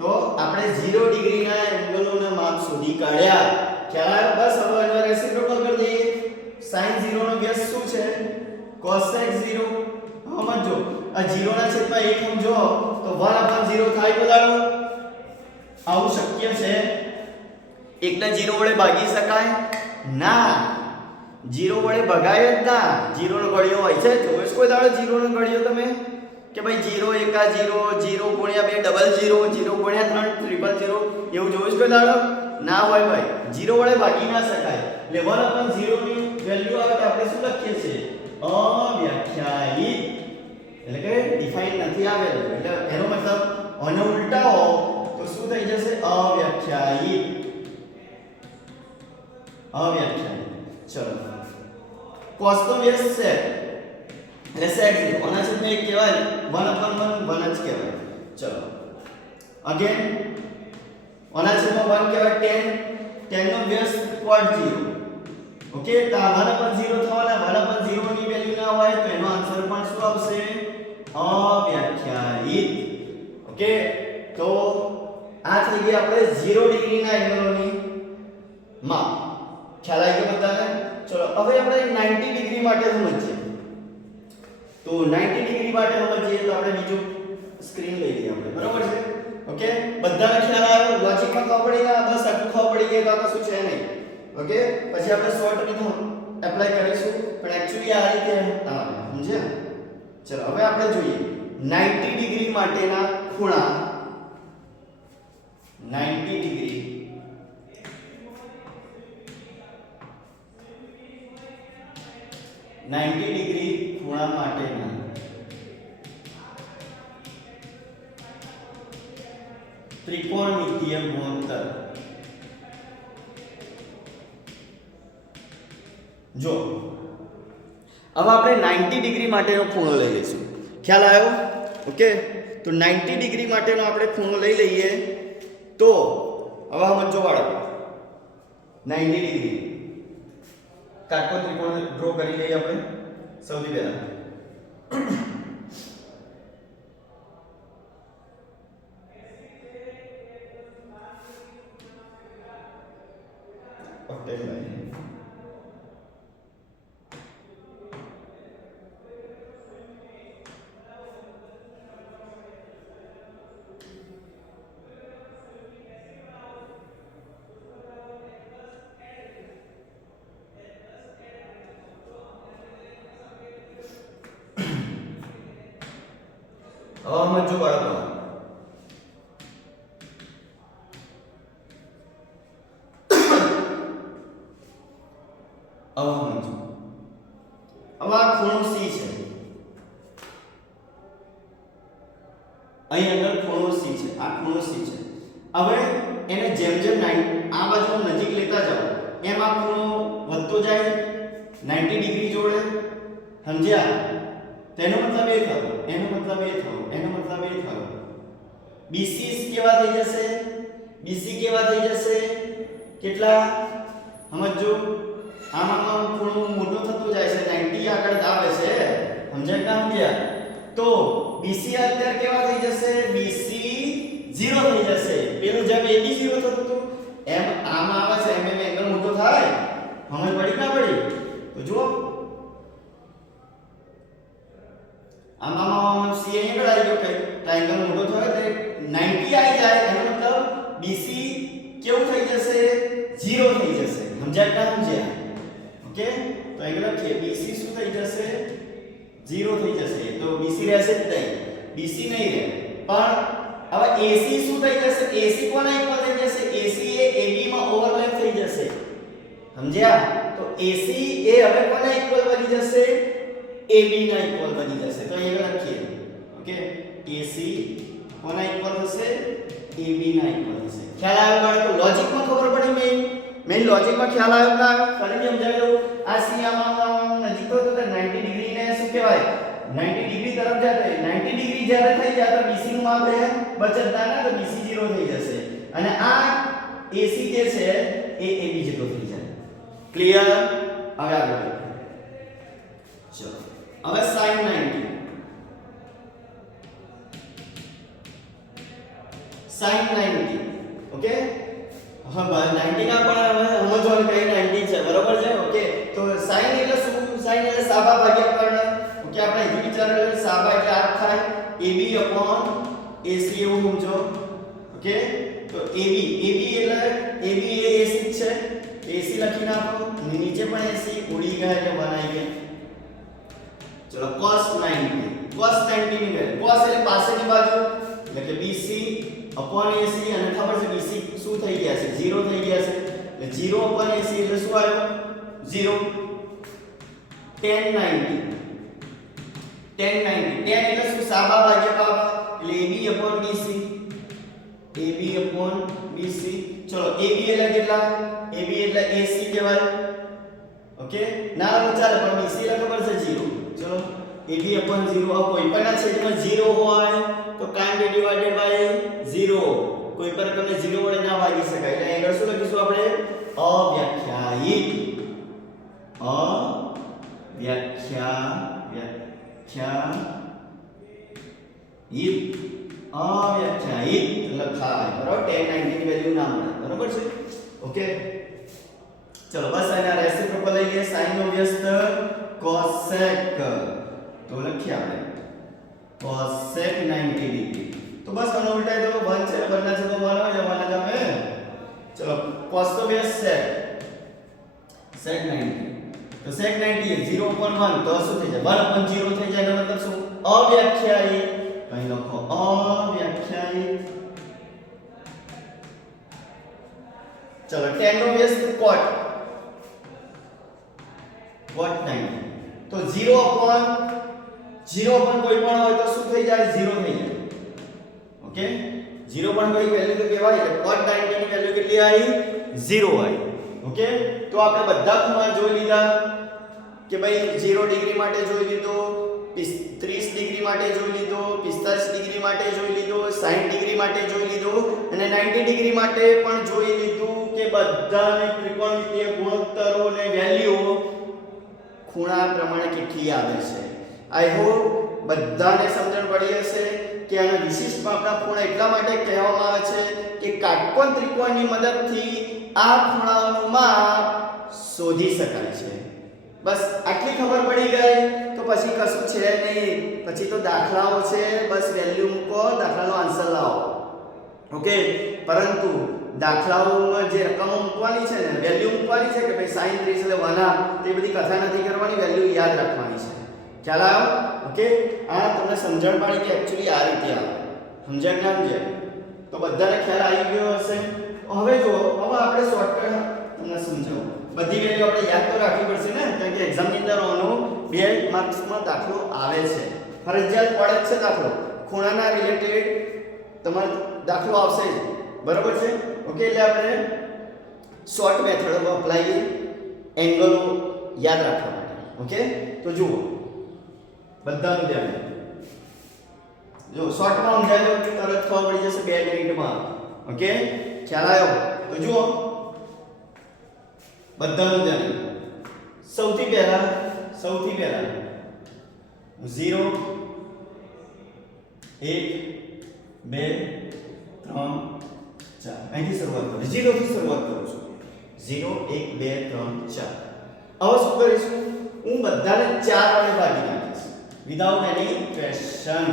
તો આપણે 0 ડિગ્રીના એંગલોના માપ શોધી કાઢ્યા. ખ્યાલ આવ્યો? બસ હવે એનો રેસિપ્રોકલ કરી દઈએ. sin 0 નો વ્યસ્ત શું છે? cosec 0. સમજો આ 0 ના છેદમાં 1 સમજો તો 1/0 થાય બધાનો. આવું શક્ય છે? 1 ને 0 વડે ભાગી શકાય? ના, 0 વડે ભગાય જ ના. 0 નો ઘડિયો હોય છે. જોઈશ કોઈ દાડો 0 નો ઘડિયો તમે કે ભાઈ 0 1 0, 0 ગુણ્યા 2 ડબલ 0, 0 ગુણ્યા 3 ટ્રિપલ 0 એવું જોઈશ કોઈ દાડો? ના હોય ભાઈ. 0 વડે ભાગી ના શકાય. એટલે 1/0 ની વેલ્યુ આવે તો આપણે શું લખીએ છીએ? અવ્યાખ્યાયિત. એટલે કે ડિફાઇન નથી આવેલ. એટલે એનો મતલબ આને ઉલટાવો તો શું થઈ જશે? અવ્યાખ્યાયિત. ચલો cos તો વ્યસ્ત છે એટલે sec 0 આના છેદમાં 1 કહેવાય 1/1 1 જ કહેવાય. ચલો અગેન આના છેદમાં 1 કહેવાય tan નો વ્યસ્ત cot 0. ઓકે, તો આ 1/0 થવાના 1/0 ની વેલ્યુ ના હોય તો એનો આન્સર પણ શું આવશે? અવ્યાખ્યાયિત. ઓકે, તો આ થઈ ગઈ આપણે 0 ડિગ્રીના એંગલોની માપ. ખ્યાલ આવી ગયો બધાને? ચલો હવે આપણે 90 ડિગ્રી માટે સમજીએ. તો 90 ડિગ્રી માટે સમજીએ તો આપણે બીજું સ્ક્રીન લઈ લઈએ આપણે. બરાબર છે? ઓકે, બધાને ખ્યાલ આવ્યો? લોજિકમાં ખબર પડી ગયા? બસ આટલું ખબર પડી ગઈ તો આ કશું છે નહીં. ઓકે, પછી આપણે શોર્ટ મેથડ એપ્લાય કરીશું પણ એક્ચ્યુઅલી આ રીતે આવે. સમજ્યા? ચલો હવે આપણે જોઈએ 90 ડિગ્રી માટેના ખૂણા. 90 ડિગ્રી ખૂણા માટેના ત્રિકોણમિતીય ગુણોત્તર. જો હવે આપણે 90 ડિગ્રી માટેનો ખૂણો લઈ લઈશું. ખ્યાલ આવ્યો? ઓકે, તો 90 ડિગ્રી માટેનો આપણે ખૂણો લઈ લઈએ તો હવે સમજો બાળકો 90 ડિગ્રી કાટકોણ ત્રિકોણ ડ્રો કરી લઈએ આપણે સૌથી પહેલા. સમજો બાળકો હવે આ ખૂણો C છે. અહીં આગળ ખૂણો C છે. આ ખૂણો C છે. હવે એને જેમ જેમ આ બાજુ નજીક લેતા જાઓ એમ આ ખૂણો વધતો જાય 90 ડિગ્રી જોડે. સમજ્યા? તેનો મતલબ એ થયો BC કેવા થઈ જશે? BC કેવા થઈ જશે? કેટલા? સમજો આમાં ખૂણો મોટો થતો જાય છે 90 આગળ આવે છે. સમજ્યા? તો BC અત્યારે કેવા થઈ જશે? BC 0 થઈ જશે. પેલું જેમ AB 0 થતું હતું એમ આમાં આવે છે એમ એંગલ મોટો થાય. સમજ પડી ના પડી? તો જુઓ આમાં C એંગલ આવી ગયો કે ટ્રાયેંગલ મોટો થયો એટલે 90 આવી જાય એનો મતલબ BC કેવું થઈ જશે? 0 થઈ જશે. સમજ્યા કે ના સમજ્યા? ઓકે તો એંગલ લખીએ BC શું થઈ જશે? 0 થઈ જશે. તો BC રહેશે જ નહીં. BC નહીં રહે. પણ હવે AC શું થઈ જશે? AC કોના ઇક્વલ થઈ જશે? AC એ AB માં ઓવરલેપ થઈ જશે. સમજ્યા? તો AC એ હવે કોના ઇક્વલ બની જશે? AB ના ઇક્વલ બની જશે. તો અહીં લખીએ. ઓકે AC કોના ઇક્વલ થશે? AB ના ઇક્વલ થશે. ખ્યાલ આવ્યો બાળકો? લોજિકમાં ખબર પડી? મેઈન લોજિકમાં ખ્યાલ આવ્યો ના? ફરીથી સમજાવી દઉં. આ C આમાં નજીક તો 90 ડિગ્રી ને શું કહેવાય? 90 ડિગ્રી તરફ જાય. 90 ડિગ્રી જ્યારે થઈ જાય તો BC નું માપ રહે બચતદાર ના, તો BC 0 થઈ જશે. અને આ AC જે છે એ AB જેટલો થઈ જાય. ક્લિયર? હવે આગળ ચલો. હવે sin 90 sin 90 ઓકે. હવે 90 ના પણ હવે સમજવાનું કઈ 90 છે બરોબર છે. ઓકે તો sin એટલે શું? sin એટલે સાબા ભાગ્યા કર્ણ. ઓકે આપણે અહીં વિચારેલું સાબા એટલે 8 થાય. AB upon AC એવું સમજો. ઓકે તો AB એટલે AB એ AC જ છે. AC લખી નાખો. નીચે પણ AC ઉડી ગયા એટલે બનાવી ગયા. ચલો cos 90 cos 90 ની વેલ્યુ cos એટલે પાછળની બાજુ એટલે કે BC upon AC અને ખબર છે BC શું થઈ ગયા છે? 0 થઈ ગયા છે. એટલે 0 upon AC એટલે શું આવ્યું? 0. tan 90 tan એટલે શું? સાબા ભાગ્યા બાબા એટલે AB upon BC AB upon BC. ચલો AB એટલે કેટલા? AB એટલે AC કહેવાય. ઓકે ના ચાલે પણ BC એટલે ખબર છે 0. ચલો AB upon 0. આ કોઈ પણ છેદમાં 0 હોય તો કાન બે ડિવાઇડેડ બાય 0. કોઈ પણ તમને 0 વડે ના ભાગી શકાય. એટલે એંગલ શું લખીશું આપણે? અવ્યાખ્યાયિત. અવ્યાખ્યાયિત લખાય બરાબર. tan 90 ની વેલ્યુ ના મળે બરાબર છે. ઓકે ચલો બસ આના રેસિપ્રોકલ લઈ લઈએ. sin નો વ્યસ્ત cosec તો લખીએ આપણે cosec 90 ડિગ્રી. તો બસ આનો ઉલટાઈ દો. 1 છે બંને છે તો 1 આવે જવાના તમે. ચલો cos તો વ્યસ્ત sec 90 તો sec 90 0 upon 1 તો શું થઈ જાય? 1 upon 0 થઈ જાય. એનો મતલબ શું? અવ્યાખ્યાયિત. અહીં લખો અવ્યાખ્યાયિત. ચલો tan નો વ્યસ્ત cot 90 તો 0 upon કોઈ પણ હોય તો શું થઈ જાય? 0 થઈ જાય. ઓકે 0 પણ કોઈ વેલ્યુ તો કહેવાય એટલે cot 90 ની વેલ્યુ કેટલી આવી? 0 આવી. ઓકે તો આપણે બધા ખૂણા જોઈ લીધા કે ભાઈ 0 ડિગ્રી માટે જોઈ લીધો, 30 ડિગ્રી માટે જોઈ લીધો, 45 ડિગ્રી માટે જોઈ લીધો, 60 ડિગ્રી માટે જોઈ લીધો અને 90 ડિગ્રી માટે પણ જોઈ લીધું કે બધાને ત્રિકોણમિતિય ગુણોત્તરો અને વેલ્યુ ખૂણા પ્રમાણે કેટલી આવે છે. આઈ હોપ બધાને સમજણ પડી હશે કે આના વિશિષ્ટ માપના ખૂણા એટલા માટે કહેવામાં આવે છે કે કાટકોણ ત્રિકોણની મદદથી આ ખૂણાઓનું માપ શોધી શકાય છે. બસ આટલી ખબર પડી ગઈ તો પછી કશું છે નહીં. પછી તો દાખલાઓ છે, બસ વેલ્યુ મૂકો, દાખલાનો આન્સર લાવો. ઓકે પરંતુ દાખલાઓમાં જે રકમો મૂકવાની છે ને, વેલ્યુ મૂકવાની છે કે ભાઈ sin 30 એટલે 1 તે બધી કથા નથી કરવાની, વેલ્યુ યાદ રાખવાની છે. ખ્યાલ આવ્યો? ઓકે આ તમને સમજણ પડી કે એક્ચ્યુઅલી આ રીતે આવે. સમજણ ના સમજણ તો બધાને ખ્યાલ આવી ગયો હશે. હવે જો હવે આપણે શોર્ટકટ તમને સમજાવું. બધી વેલ્યુ આપણે યાદ તો રાખવી પડશે ને, કારણ કે એક્ઝામ ની અંદર આનો 2 માર્ક્સમાં દાખલો આવે છે. ફરજિયાત પડે જ છે દાખલો. ખૂણાના રિલેટેડ તમારો દાખલો આવશે જ. બરાબર છે? ઓકે એટલે આપણે શોર્ટ મેથડ અપ્લાય એંગલો યાદ રાખવા માટે. ઓકે તો જુઓ બધાનું ધ્યાન. જો શોર્ટમાં સમજાય તો તરત ખબર પડી જશે 2 મિનિટમાં. ઓકે ખ્યાલ આવ્યો? તો જુઓ બધાનું ધ્યાન. સૌથી પહેલા 0 1 2 3 3 4 અહીંથી શરૂઆત કરો 0 થી શરૂઆત કરું છું 0 1 2 3 4 હવે શું કરીશું હું બધાને 4 વડે ભાગી નાખીશ વિધાઉટ એની ક્વેશ્ચન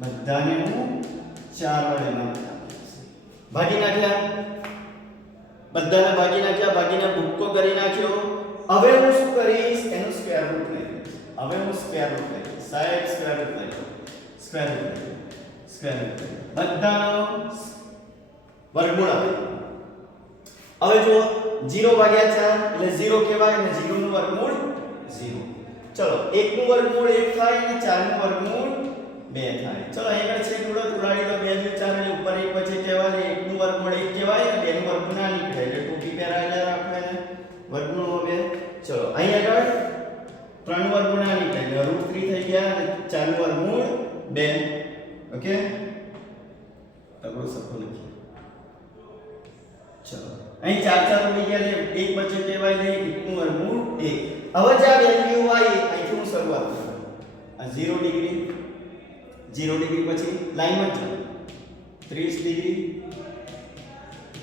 બધાને હું 4 વડે નાખીશ ભાગી નાખ્યા બધાને ભાગીને ભૂક્કો કરી નાખ્યો હવે હું શું કરીશ એનું સ્ક્વેર રૂટ લઈશ હવે હું સ્ક્વેર રૂટ લઈશ સાહેબ સ્ક્વેર રૂટ બધાનો વર્ગમૂળ આપી હવે જો 0 ભાગ્યા 4 એટલે 0 કહેવાય અને 0 નું વર્ગમૂળ 0 ચલો 1 નું વર્ગમૂળ 1 થાય અને 4 નું વર્ગમૂળ 2 થાય ચલો અહીંયા આગળ છે થોડો ઉડાડી દો 2 4 એટલે ઉપર 1 પછી કહેવાય 1 નું વર્ગમૂળ 1 કહેવાય અને 2 નું વર્ગમૂળ ના નીકળે એટલે ટોપી પહેરાયેલા રાખો એને વર્ગમૂળ 2 ચલો અહીંયા આગળ 3 નું વર્ગમૂળ ના નીકળે એટલે √3 થઈ ગયા અને 4 નું વર્ગમૂળ 2 ઓકે તગડો સરખો લખીએ ચલો અહીં 4 4 ઉડી ગયા એટલે 1 બચે કહેવાય ને 1 નું વર્ગમૂળ 1 હવે જે આ વેલ્યુ આવી અહીંથી હું શરૂઆત કરું આ 0 ડિગ્રી પછી લાઈનમાં જ 30 ડિગ્રી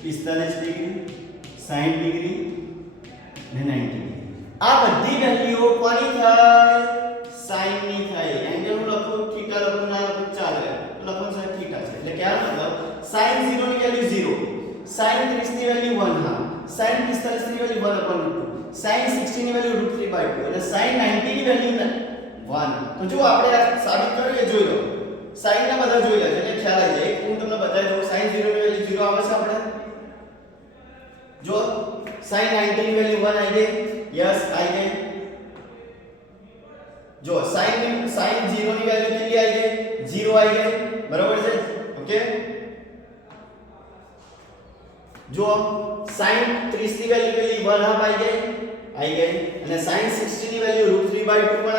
45 ડિગ્રી 60 ડિગ્રી અને 90 ડિગ્રી આ બધી વેલ્યુઓ કોની થાય sin ની થાય એંગલ હું લખું થીટા લખું ના લખું ચાલે લખું સાહેબ થીટા છે એટલે ક્યાં મતલબ sin 0 ની વેલ્યુ 0 sin 30 ની વેલ્યુ 1 હા sin 45 ની વેલ્યુ 1/2 sin 60 ની વેલ્યુ √3/2 અને sin 90 ની વેલ્યુ 1 તો જો આપણે આ સાબિત કરીએ જોઈ લો sin ના બધા જોઈ લેજો એટલે ખ્યાલ આવી જાય હું તમને બતાવી દઉં sin 0 ની વેલ્યુ 0 આવે છે આપણે જો sin 90 ની વેલ્યુ 1 આવી ગઈ યસ આવી ગઈ જો sin 0 ની વેલ્યુ કેટલી આવી ગઈ 0 આવી ગઈ બરાબર છે ઓકે જો sin 30 ની વેલ્યુ કેટલી 1 હાફ આવી ગઈ અને sin 60 ની વેલ્યુ √3/2 પણ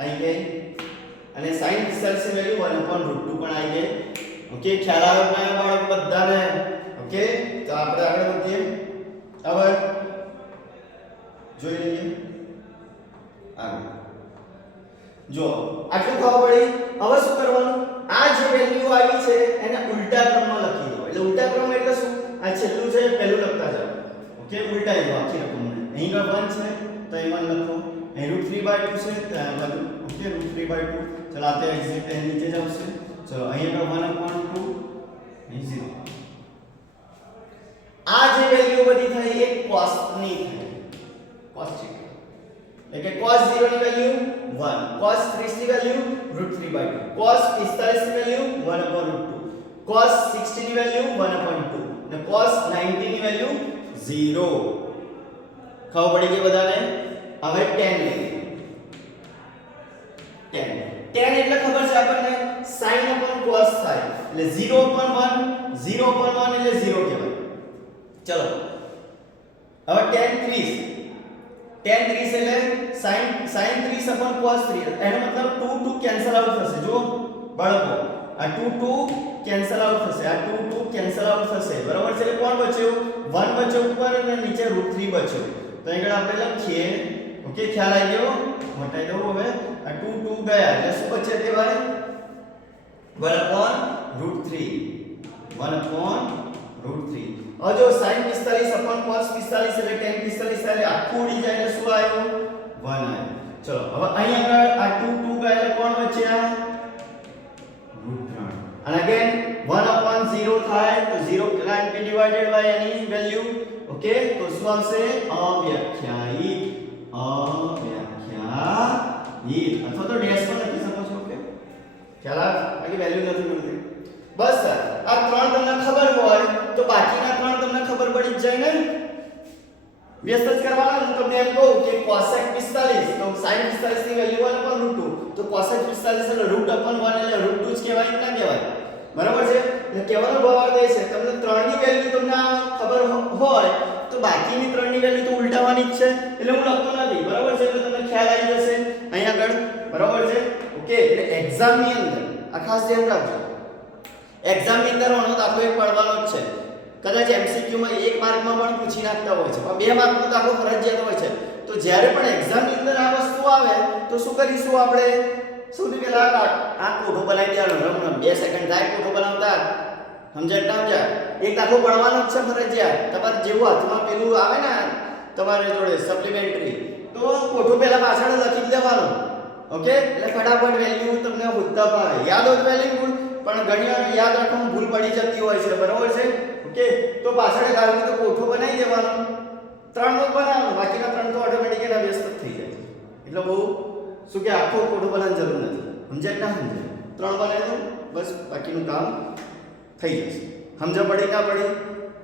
આવી ગઈ અને sin 45 ની વેલ્યુ 1/√2 પણ આવી ગઈ ઓકે ખ્યાલ આવ્યો ના બાળક બધાને ઓકે તો આપણે આગળ વધીએ હવે જોઈ લઈએ આગળ જો આટલું ખબર પડી હવે શું કરવાનું આ જે વેલ્યુ આવી છે એને ઉલટા ક્રમમાં લખી દો એટલે ઉલટા ક્રમ એટલે શું આ છેલ્લું છે પહેલું લખતા જાઓ ઓકે ઉલટાઈ દો આખી રકમને અહીં આગળ 1 છે તો એમાં લખો અહીં √3/2 છે તો અહીં લખો ઓકે √3/2 ચલો આ તે એક્ઝેક્ટ અહીં નીચે જ આવશે ચલો અહીં આગળ 1/2 અહીં 0 આ જે વેલ્યુ બધી થઈ એક cos ની થઈ cos છે એટલે કે cos 0 ની વેલ્યુ 1 cos 30 ની વેલ્યુ √3/2 cos 45 ની વેલ્યુ 1/√2 cos 60 ની વેલ્યુ 1/2 અને cos 90 ની વેલ્યુ 0 ખબર પડી ગઈ બધાને હવે tan લઈએ tan એટલે ખબર છે આપણને sin upon cos થાય એટલે 0/1 0/1 એટલે 0 કહેવાય ચલો હવે tan 30 એટલે sin 30 upon cos 3 એનો મતલબ 2 કેન્સલ આઉટ થશે જો બાળકો આ 2 કેન્સલ આઉટ થશે આ 2 કેન્સલ આઉટ થશે બરાબર છે એટલે કોણ બચ્યું 1 બચ્યો ઉપર અને નીચે √3 બચ્યો તો આગળ આપણે લખીએ ઓકે ખ્યાલ આવી ગયો મોટાઈ દઉં હવે આ 2 ગયા એટલે શું બચે તે ભાઈ 1/√3 1/√3 और जो sin 45 upon cos 45 એટલે tan 45 એટલે આખું ઉડી જાય એટલે શું આવ્યો 1 આવ્યો ચલો હવે અહીં આગળ આ 2 ગયા એટલે કોણ બચ્યા √3 and again 1/0 થાય તો 0 can't be divided by any value okay તો શું આવશે અવ્યાખ્યાયિત અથવા તો ડેશ પણ લખી શકો છો ઓકે ખ્યાલ આવે બાકી વેલ્યુ નથી મળતી બસ સર આ ત્રણ તમને ખબર હોય તો બાકીના ત્રણ તમને ખબર પડી જ જાય ને વ્યસ્ત જ કરવાના હું તમને એમ કહું કે cosec 45 તો sin 45 ની વેલ્યુ 1/√2 તો cosec 45 એટલે √1 એટલે √2 જ કહેવાય ના કહેવાય બરાબર છે એટલે કહેવાનો ભાવાર્થ એ છે તમને ત્રણની વેલ્યુ તમને ખબર હોય તો બાકીની ત્રણની વેલ્યુ તો ઉલટાવાની જ છે એટલે હું લખતો નથી બરાબર છે એટલે તમને ખ્યાલ આવી જશે અહીં આગળ બરાબર છે ઓકે એટલે એક્ઝામ ની અંદર આ ખાસ ધ્યાન રાખજો એક્ઝામ ની અંદર આનો દાખલો એક પડવાનો જ છે કદાચ MCQ માં 1 માર્કમાં પણ પૂછી નાખતા હોય છે પણ 2 માર્કનો દાખલો ફરજિયાત હોય છે તો જ્યારે પણ એક્ઝામ ની અંદર આ વસ્તુ આવે તો શું કરીશું આપણે સૌથી પહેલા આ કોઠો બનાવી દેવાનો રમણ 2 સેકન્ડ થાય કોઠો બનાવતા સમજ્યા ના એક દાખલો ગણવાનો જ છે ફરજિયાત. તમારે જેવું હાથમાં પેલું આવે ને તમારી જોડે સપ્લિમેન્ટરી તો કોઠું પહેલા પાછળ લખી જ દેવાનું. ઓકે, એટલે ફટાફટ વેલ્યુ તમને હોતા પાવે. યાદ હોય તો વેરી ગુડ, પણ ઘણી વાર યાદ રાખવામાં ભૂલ પડી જતી હોય છે, બરાબર છે. ઓકે, તો પાછળ લાવીને તો કોઠું બનાવી દેવાનું, 3 નો બનાવવાનું, બાકીના 3 તો ઓટોમેટિક વ્યસ્ત થઈ જાય. એટલે બહુ શું કે આખો કોઠું બનાવવાની જરૂર નથી. સમજ્યા ના સમજ્યા? 3 બનાવી દો બસ, બાકીનું કામ થઈ જશે. સમજ પડી ના પડી?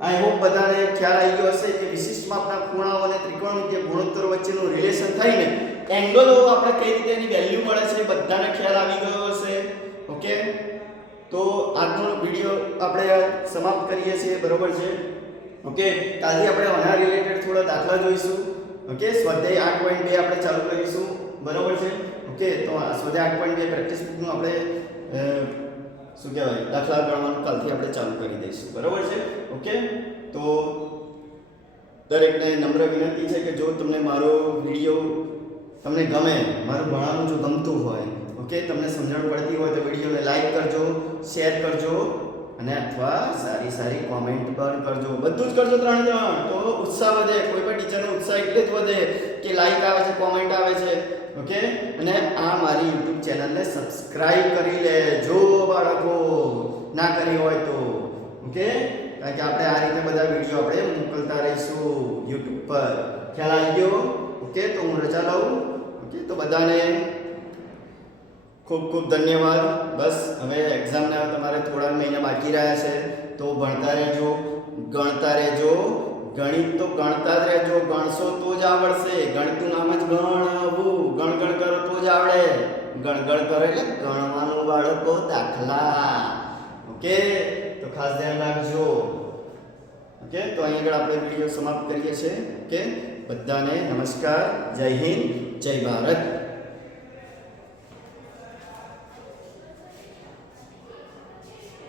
આઈ હોપ બધાને ખ્યાલ આવી ગયો હશે કે વિશિષ્ટ માપના ખૂણાઓ અને ત્રિકોણમિતિય ગુણોત્તર વચ્ચેનું રિલેશન થઈને એંગલો આપણે કઈ રીતે એની વેલ્યુ મળે છે બધાને ખ્યાલ આવી ગયો હશે. ઓકે, તો આજનો વિડિયો આપણે સમાપ્ત કરીએ છીએ, બરોબર છે. ઓકે, કાલથી આપણે આના રિલેટેડ થોડા દાખલા જોઈશું. ઓકે, સ્વાધ્યાય 8.2 આપણે ચાલુ કરીશું, બરોબર છે. ઓકે, તો સ્વાધ્યાય 8.2 પ્રેક્ટિસ બુકનું આપણે શું કહેવાય દાખલા ગણવાનું કાલથી આપણે ચાલુ કરી દઈશું, બરોબર છે. ઓકે, તો દરેકને નમ્ર વિનંતી છે કે જો તમને મારો વિડીયો તમને ગમે, મારું ભણાવવાનું જો ગમતું હોય, ઓકે, તમને સમજણ પડતી હોય તો વિડીયોને લાઈક કરજો, શેર કરજો અને અથવા સારી સારી કોમેન્ટ પણ કરજો. બધું જ કરજો, 3 જણ, તો ઉત્સાહ વધે. કોઈ પણ ટીચરનો ઉત્સાહ એટલે જ વધે કે લાઈક આવે છે, કોમેન્ટ આવે છે. ઓકે, અને આ મારી YouTube ચેનલને સબસ્ક્રાઇબ કરી લેજો બાળકો, ના કરી હોય તો. ઓકે, કારણ કે આપણે આ રીતે બધા વિડીયો આપણે મોકલતા રહીશું YouTube પર. ખ્યાલ આવી ગયો? ઓકે, તો હું રજા લઉં. ઓકે, તો બધાને ખૂબ ખૂબ ધન્યવાદ. બસ હવે એક્ઝામના તમારે થોડા મહિના બાકી રહ્યા છે, તો ભણતા રહેજો, ગણતા રહેજો. ગણિત તો ગણતા જ રહેજો, ગણશો તો જ આવડશે. ગણિતનું નામ જ ગણવું, ગણ કરો તો જ આવડે. ગણ કરો એટલે ગણવાનું બાળકો, દાખલા. ઓકે, તો ખાસ ધ્યાન રાખજો. ઓકે, તો અહીં આગળ આપણે વિડીયો સમાપ્ત કરીએ છીએ. ઓકે, બધાને નમસ્કાર, જય હિન્દ, જય ભારત.